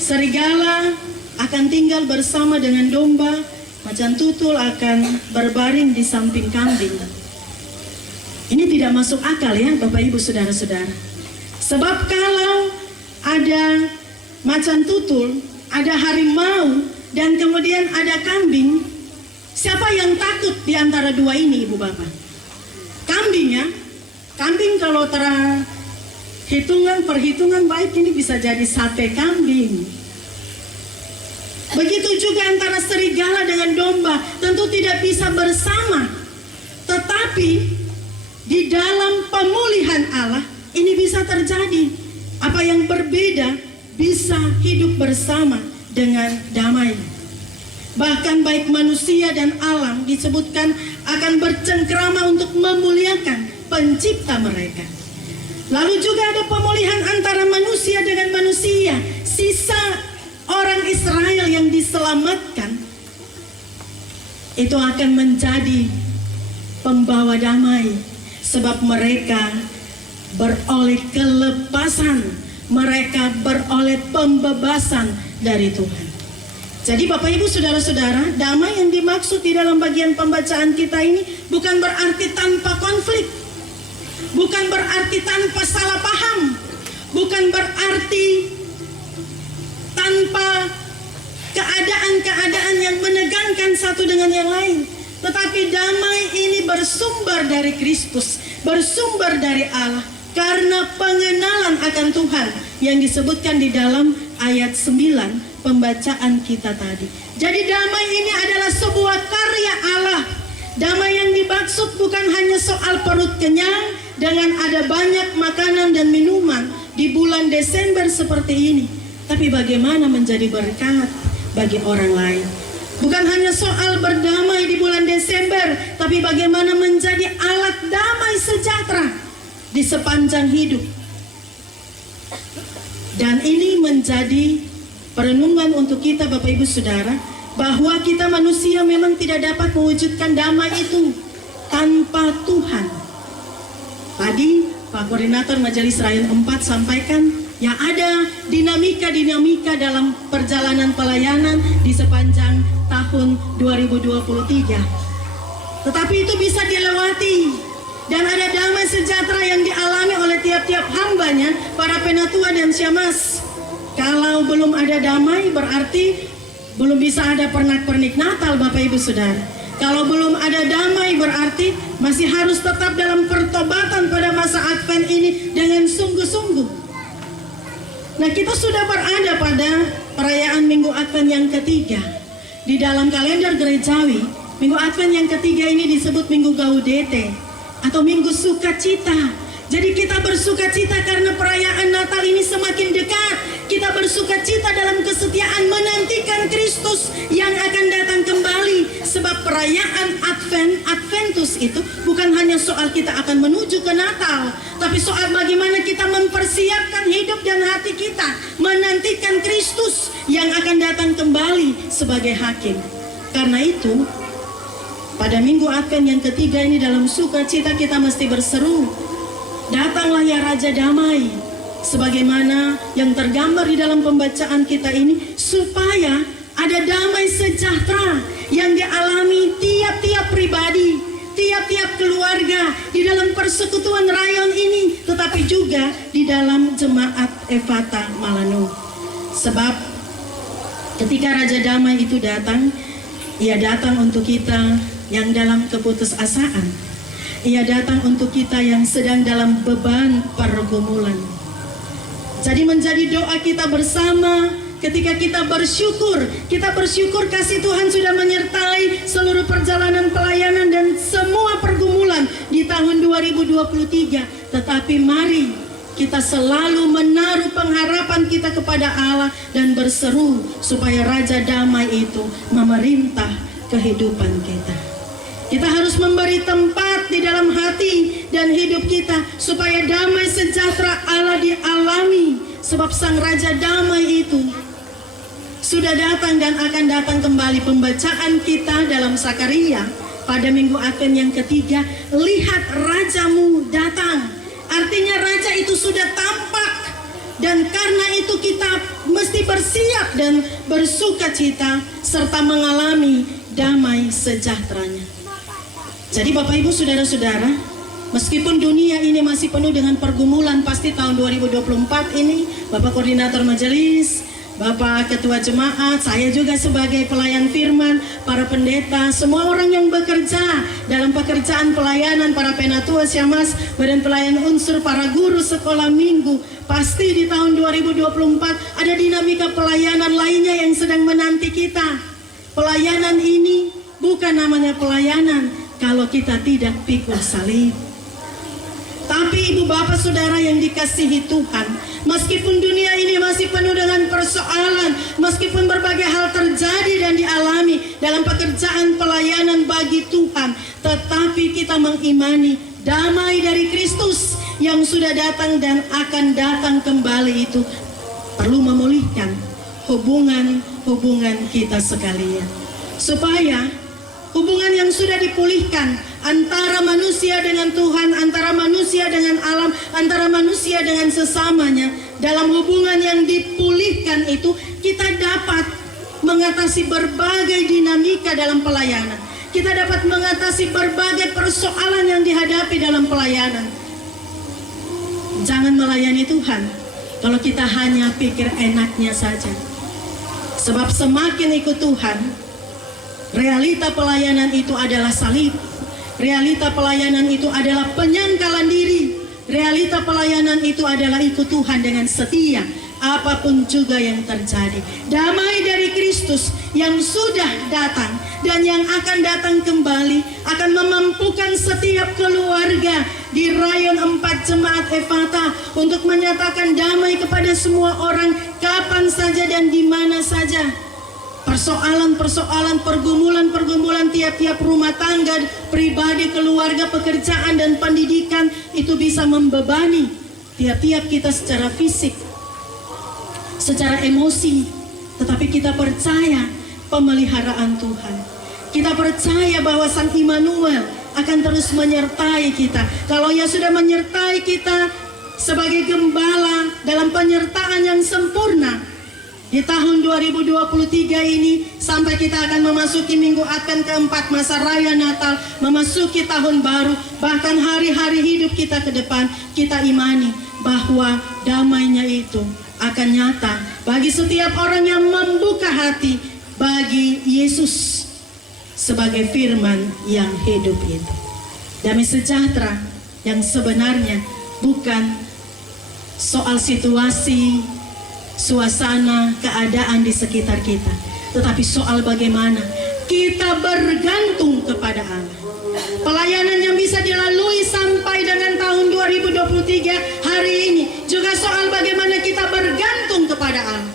Serigala akan tinggal bersama dengan domba, macan tutul akan berbaring di samping kambing. Ini tidak masuk akal ya Bapak Ibu Saudara-saudara. Sebab kalau ada macan tutul, ada harimau, dan kemudian ada kambing, siapa yang takut di antara dua ini Ibu Bapak? Kambing ya. Kambing kalau perhitungan baik ini bisa jadi sate kambing. Begitu juga antara serigala dengan domba, tentu tidak bisa bersama. Tetapi di dalam pemulihan Allah ini bisa terjadi. Apa yang berbeda bisa hidup bersama dengan damai. Bahkan baik manusia dan alam disebutkan akan bercengkrama untuk memuliakan pencipta mereka. Lalu juga ada pemulihan antara manusia dengan manusia. Sisa orang Israel yang diselamatkan itu akan menjadi pembawa damai, sebab mereka beroleh kelepasan, mereka beroleh pembebasan dari Tuhan. Jadi Bapak Ibu Saudara-saudara, damai yang dimaksud di dalam bagian pembacaan kita ini bukan berarti tanpa konflik, bukan berarti tanpa salah paham, bukan berarti tanpa keadaan-keadaan yang menegangkan satu dengan yang lain. Tetapi damai ini bersumber dari Kristus, bersumber dari Allah, karena pengenalan akan Tuhan yang disebutkan di dalam ayat 9 pembacaan kita tadi. Jadi damai ini adalah sebuah karya Allah. Damai yang dimaksud bukan hanya soal perut kenyang dengan ada banyak makanan dan minuman di bulan Desember seperti ini, tapi bagaimana menjadi berkat bagi orang lain. Bukan hanya soal berdamai di bulan Desember, tapi bagaimana menjadi alat damai sejahtera di sepanjang hidup. Dan ini menjadi perenungan untuk kita Bapak Ibu Saudara, bahwa kita manusia memang tidak dapat mewujudkan damai itu tanpa Tuhan. Tadi Pak Koordinator Majelis Rayon 4 sampaikan ya ada dinamika-dinamika dalam perjalanan pelayanan di sepanjang tahun 2023. Tetapi itu bisa dilewati dan ada damai sejahtera yang dialami oleh tiap-tiap hambanya, para penatua dan syamasi. Kalau belum ada damai berarti belum bisa ada pernak-pernik Natal Bapak Ibu Saudara. Kalau belum ada damai berarti masih harus tetap dalam pertobatan pada masa Advent ini dengan sungguh-sungguh. Nah, kita sudah berada pada perayaan Minggu Advent yang ketiga. Di dalam kalender gerejawi, Minggu Advent yang ketiga ini disebut Minggu Gaudete atau Minggu Sukacita. Jadi kita bersukacita karena perayaan Natal ini semakin dekat. Kita bersukacita dalam kesetiaan menantikan Kristus yang akan datang kembali. Sebab perayaan Adventus itu bukan hanya soal kita akan menuju ke Natal, tapi soal bagaimana kita mempersiapkan hidup dan hati kita menantikan Kristus yang akan datang kembali sebagai hakim. Karena itu, pada Minggu Advent yang ketiga ini dalam sukacita kita mesti berseru, datanglah ya Raja Damai, sebagaimana yang tergambar di dalam pembacaan kita ini, supaya ada damai sejahtera yang dialami tiap-tiap pribadi, tiap-tiap keluarga di dalam persekutuan rayon ini, tetapi juga di dalam jemaat Efata Malano. Sebab ketika Raja Damai itu datang, ia datang untuk kita yang dalam keputusasaan. Ia datang untuk kita yang sedang dalam beban pergumulan. Jadi menjadi doa kita bersama ketika kita bersyukur kasih Tuhan sudah menyertai seluruh perjalanan pelayanan dan semua pergumulan di tahun 2023. Tetapi mari kita selalu menaruh pengharapan kita kepada Allah dan berseru supaya Raja Damai itu memerintah kehidupan kita. Kita harus memberi tempat di dalam hati dan hidup kita supaya damai sejahtera Allah dialami, sebab Sang Raja Damai itu sudah datang dan akan datang kembali. Pembacaan kita dalam Sakaria pada minggu Advent yang ketiga, lihat rajamu datang. Artinya raja itu sudah tampak, dan karena itu kita mesti bersiap dan bersukacita serta mengalami damai sejahteranya. Jadi Bapak Ibu saudara-saudara, meskipun dunia ini masih penuh dengan pergumulan, pasti tahun 2024 ini Bapak Koordinator Majelis, Bapak Ketua Jemaat, saya juga sebagai pelayan firman, para pendeta, semua orang yang bekerja dalam pekerjaan pelayanan, para penatua, syamas, badan pelayan unsur, para guru sekolah minggu, pasti di tahun 2024 ada dinamika pelayanan lainnya yang sedang menanti kita. Pelayanan ini bukan namanya pelayanan kalau kita tidak pikul salib. Tapi ibu bapak saudara yang dikasihi Tuhan, meskipun dunia ini masih penuh dengan persoalan, meskipun berbagai hal terjadi dan dialami dalam pekerjaan pelayanan bagi Tuhan, tetapi kita mengimani damai dari Kristus yang sudah datang dan akan datang kembali itu perlu memulihkan hubungan kita sekalian, supaya hubungan yang sudah dipulihkan antara manusia dengan Tuhan, antara manusia dengan alam, antara manusia dengan sesamanya, dalam hubungan yang dipulihkan itu kita dapat mengatasi berbagai dinamika dalam pelayanan. Kita dapat mengatasi berbagai persoalan yang dihadapi dalam pelayanan. Jangan melayani Tuhan kalau kita hanya pikir enaknya saja. Sebab semakin ikut Tuhan, realita pelayanan itu adalah salib. Realita pelayanan itu adalah penyangkalan diri. Realita pelayanan itu adalah ikut Tuhan dengan setia, apapun juga yang terjadi. Damai dari Kristus yang sudah datang dan yang akan datang kembali akan memampukan setiap keluarga di rayon 4 Jemaat Efata untuk menyatakan damai kepada semua orang kapan saja dan di mana saja. Persoalan-persoalan, pergumulan-pergumulan tiap-tiap rumah tangga, pribadi, keluarga, pekerjaan, dan pendidikan itu bisa membebani tiap-tiap kita secara fisik, secara emosi. Tetapi kita percaya pemeliharaan Tuhan. Kita percaya bahwa Sang Immanuel akan terus menyertai kita. Kalau Ia sudah menyertai kita sebagai gembala dalam penyertaan yang sempurna, di tahun 2023 ini sampai kita akan memasuki minggu Advent keempat, masa raya Natal, memasuki tahun baru, bahkan hari-hari hidup kita ke depan, kita imani bahwa damainya itu akan nyata bagi setiap orang yang membuka hati bagi Yesus sebagai firman yang hidup itu. Damai sejahtera yang sebenarnya bukan soal situasi, suasana, keadaan di sekitar kita, tetapi soal bagaimana kita bergantung kepada Allah. Pelayanan yang bisa dilalui sampai dengan tahun 2023 hari ini juga soal bagaimana kita bergantung kepada Allah.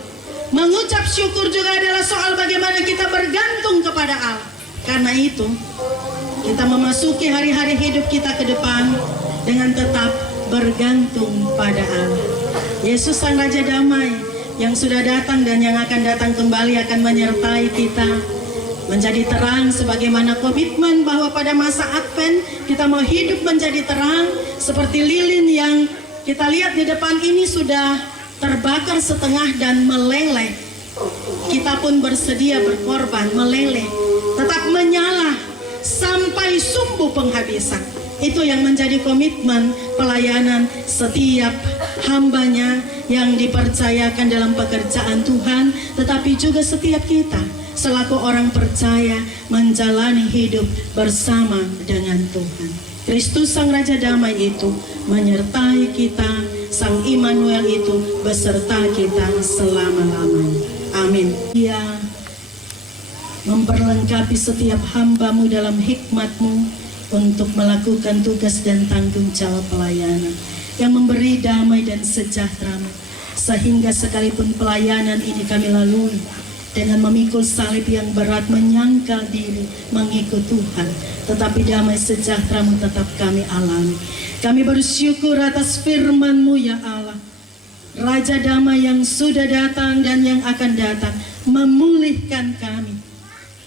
Mengucap syukur juga adalah soal bagaimana kita bergantung kepada Allah. Karena itu kita memasuki hari-hari hidup kita ke depan dengan tetap bergantung pada Allah. Yesus Sang Raja Damai yang sudah datang dan yang akan datang kembali akan menyertai kita menjadi terang, sebagaimana komitmen bahwa pada masa Advent kita mau hidup menjadi terang seperti lilin yang kita lihat di depan ini sudah terbakar setengah dan meleleh. Kita pun bersedia berkorban, meleleh, tetap menyala sampai sumbu penghabisan. Itu yang menjadi komitmen pelayanan setiap hambanya yang dipercayakan dalam pekerjaan Tuhan, tetapi juga setiap kita selaku orang percaya menjalani hidup bersama dengan Tuhan. Kristus Sang Raja Damai itu menyertai kita, Sang Immanuel itu beserta kita selama-lamanya. Amin. Dia memperlengkapi setiap hamba-Mu dalam hikmat-Mu untuk melakukan tugas dan tanggung jawab pelayanan. yang memberi damai dan sejahtera-Mu. Sehingga sekalipun pelayanan ini kami lalui dengan memikul salib yang berat, menyangkal diri, mengikut Tuhan, tetapi damai sejahtera-Mu tetap kami alami. Kami bersyukur atas firman-Mu ya Allah, Raja damai yang sudah datang dan yang akan datang, memulihkan kami.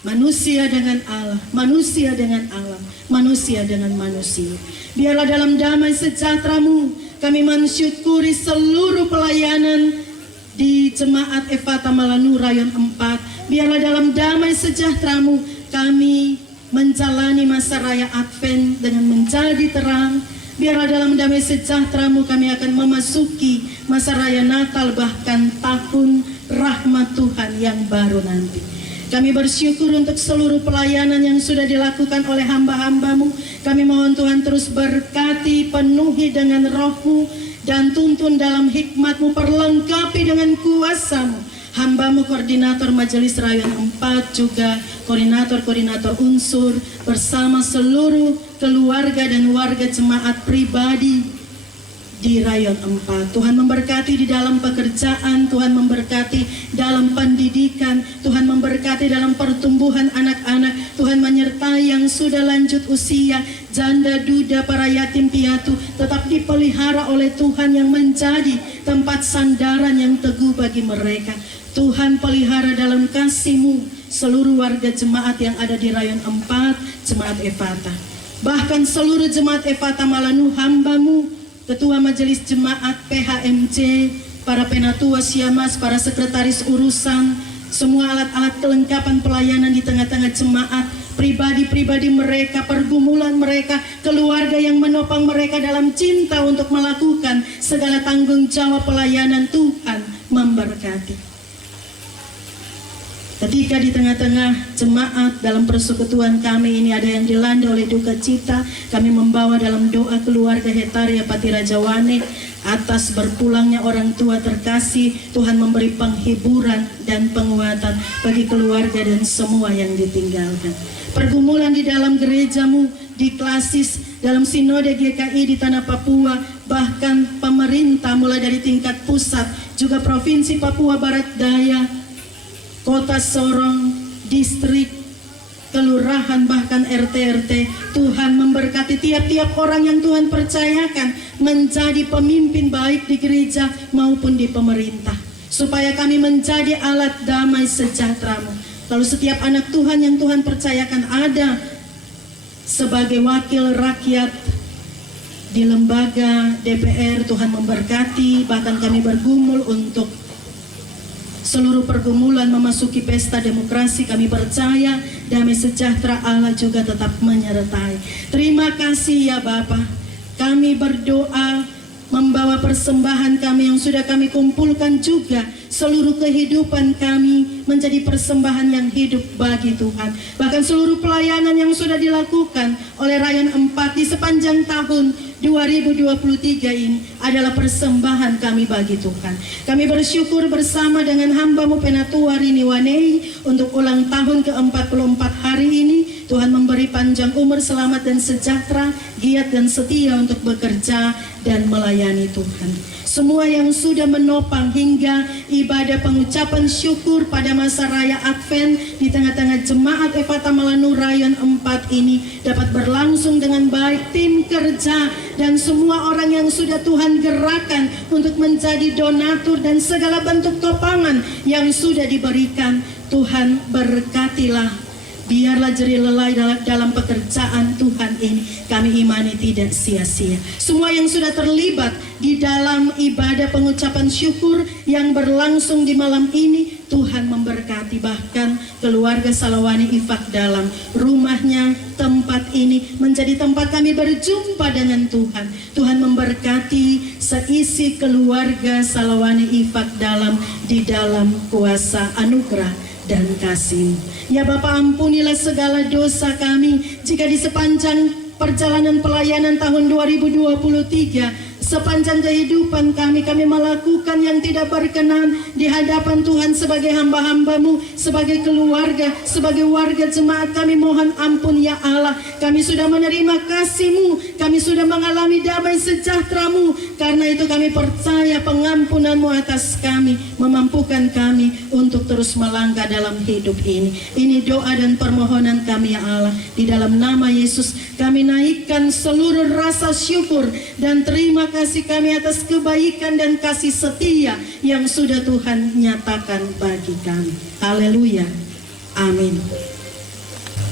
Manusia dengan Allah, manusia dengan Allah, manusia dengan manusia. Biarlah dalam damai sejahtera-Mu kami mensyukuri seluruh pelayanan di Jemaat Efata Malanu Rayon 4. Biarlah dalam damai sejahtera-Mu kami menjalani masa raya Advent dengan menjadi terang. Biarlah dalam damai sejahtera-Mu kami akan memasuki masa raya Natal, bahkan tahun rahmat Tuhan yang baru nanti. Kami bersyukur untuk seluruh pelayanan yang sudah dilakukan oleh hamba-hamba-Mu. Kami mohon Tuhan terus berkati, penuhi dengan Roh-Mu, dan tuntun dalam hikmat-Mu, perlengkapi dengan kuasa-Mu. Hamba-Mu koordinator Majelis Rayon 4, juga koordinator-koordinator unsur, bersama seluruh keluarga dan warga jemaat pribadi di Rayon 4. Tuhan memberkati di dalam pekerjaan, Tuhan memberkati dalam pendidikan, Tuhan memberkati dalam pertumbuhan anak-anak, Tuhan menyertai yang sudah lanjut usia, janda, duda, para yatim piatu, tetap dipelihara oleh Tuhan yang menjadi tempat sandaran yang teguh bagi mereka. Tuhan pelihara dalam kasih-Mu seluruh warga jemaat yang ada di Rayon 4, Jemaat Efata. Bahkan seluruh Jemaat Efata Malanu, hamba-Mu, Ketua Majelis Jemaat PHMC, para penatua Siamas, para sekretaris urusan, semua alat-alat kelengkapan pelayanan di tengah-tengah jemaat, pribadi-pribadi mereka, pergumulan mereka, keluarga yang menopang mereka dalam cinta untuk melakukan segala tanggung jawab pelayanan. Tuhan memberkati. Ketika di tengah-tengah jemaat dalam persekutuan kami ini ada yang dilanda oleh duka cita, kami membawa dalam doa keluarga Hetaria Pati Rajawane atas berpulangnya orang tua terkasih. Tuhan memberi penghiburan dan penguatan bagi keluarga dan semua yang ditinggalkan. Pergumulan di dalam gereja-Mu, di klasis, dalam sinode GKI di tanah Papua, bahkan pemerintah mulai dari tingkat pusat, juga Provinsi Papua Barat Daya, Kota Sorong, distrik, kelurahan, bahkan RT-RT. Tuhan memberkati tiap-tiap orang yang Tuhan percayakan menjadi pemimpin baik di gereja maupun di pemerintah, supaya kami menjadi alat damai sejahtera-Mu. Lalu setiap anak Tuhan yang Tuhan percayakan ada sebagai wakil rakyat di lembaga DPR, Tuhan memberkati. Bahkan kami bergumul untuk seluruh pergumulan memasuki pesta demokrasi. Kami percaya damai sejahtera Allah juga tetap menyertai. Terima kasih ya Bapa. Kami berdoa membawa persembahan kami yang sudah kami kumpulkan, juga seluruh kehidupan kami menjadi persembahan yang hidup bagi Tuhan. Bahkan seluruh pelayanan yang sudah dilakukan oleh Rayon 4 di sepanjang tahun 2023 ini adalah persembahan kami bagi Tuhan. Kami bersyukur bersama dengan hamba-Mu Penatua Rini Wanei untuk ulang tahun ke-44 hari ini. Tuhan memberi panjang umur, selamat dan sejahtera, giat dan setia untuk bekerja dan melayani Tuhan. Semua yang sudah menopang hingga ibadah pengucapan syukur pada masa raya Advent di tengah-tengah Jemaat Efata Malanu Rayon 4 ini dapat berlangsung dengan baik. Tim kerja dan semua orang yang sudah Tuhan gerakan untuk menjadi donatur dan segala bentuk topangan yang sudah diberikan, Tuhan berkatilah. Biarlah jerih lelai dalam pekerjaan Tuhan ini kami imani tidak sia-sia. Semua yang sudah terlibat di dalam ibadah pengucapan syukur yang berlangsung di malam ini, Tuhan memberkati. Bahkan keluarga Salawani Ifak dalam rumahnya, tempat ini menjadi tempat kami berjumpa dengan Tuhan. Tuhan memberkati seisi keluarga Salawani Ifak dalam di dalam kuasa anugerah dan kasih. Ya Bapa, ampunilah segala dosa kami jika di sepanjang perjalanan pelayanan tahun 2023 sepanjang kehidupan kami melakukan yang tidak berkenan di hadapan Tuhan sebagai hamba-hambamu, sebagai keluarga, sebagai warga jemaat, kami mohon ampun ya Allah. Kami sudah menerima kasih-Mu, kami sudah mengalami damai sejahtera-Mu. Karena itu kami percaya pengampunan-Mu atas kami, memampukan kami untuk terus melangkah dalam hidup ini. Ini doa dan permohonan kami ya Allah. Di dalam nama Yesus kami naikkan seluruh rasa syukur dan terima kasih kami atas kebaikan dan kasih setia yang sudah Tuhan nyatakan bagi kami. Haleluya. Amin.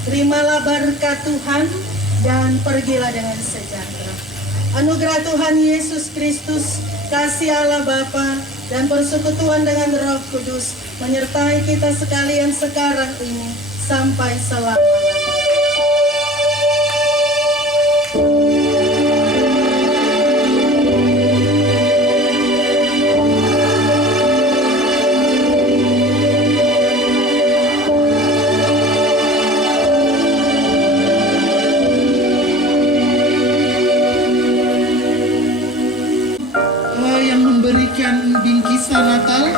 Terimalah berkat Tuhan dan pergilah dengan sejahtera. Anugerah Tuhan Yesus Kristus, kasih Allah Bapa, dan persekutuan dengan Roh Kudus menyertai kita sekalian sekarang ini sampai selama-lamanya. Yang memberikan bingkisan Natal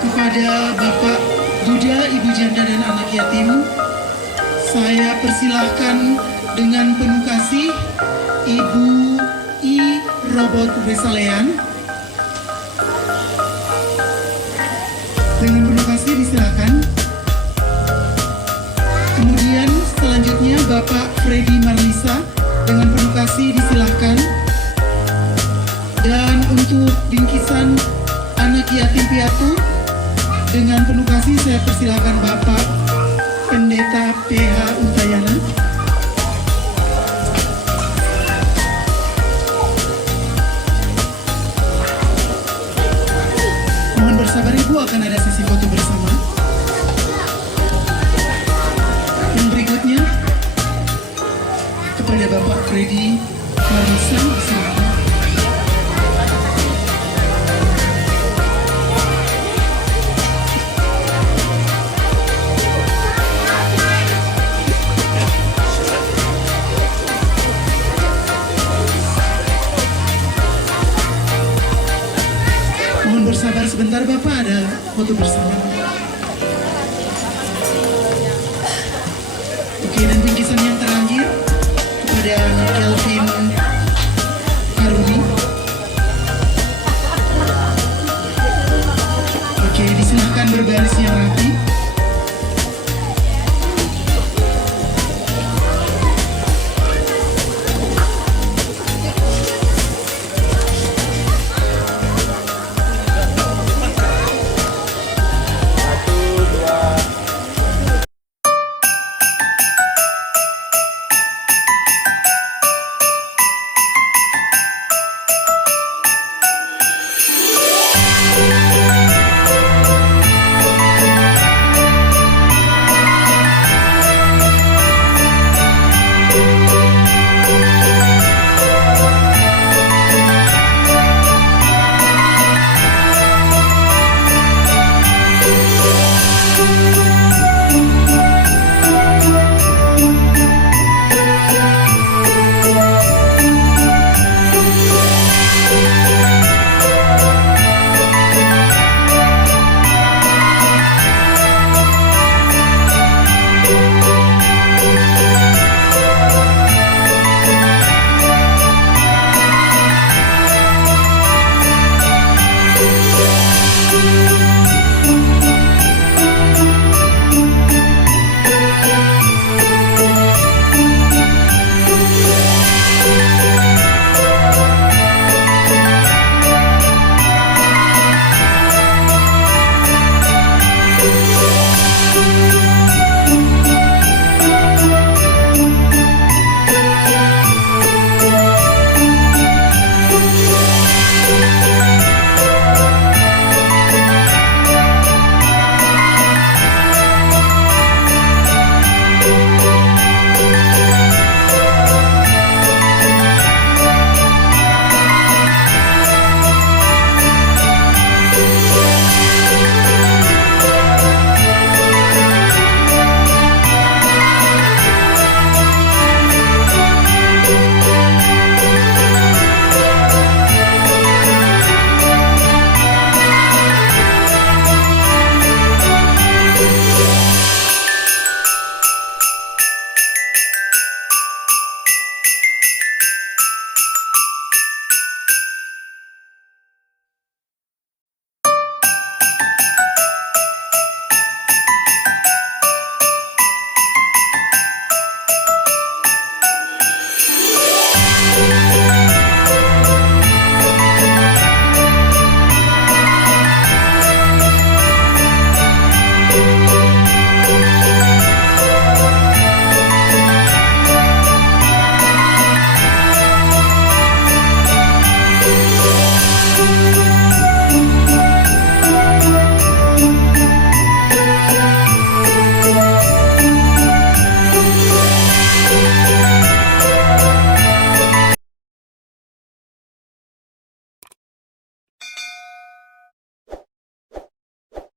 kepada Bapak Duda, Ibu Janda dan anak yatim, saya persilahkan dengan penuh kasih Ibu I. Robot Resalean. Dengan penuh kasih disilakan. Kemudian selanjutnya Bapak Freddy Marlisa, dengan penuh kasih disilakan. Dan untuk bingkisan anak yatim piatu, dengan penuh kasih saya persilakan Bapak Pendeta PH Untayana. Mohon bersabar Ibu, akan ada sesi foto bersama. Yang berikutnya kepada Bapak Freddy Marlisa, silakan. Mohon bersabar sebentar Bapak, ada foto bersama. Oke, dan bingkisan yang terakhir kepada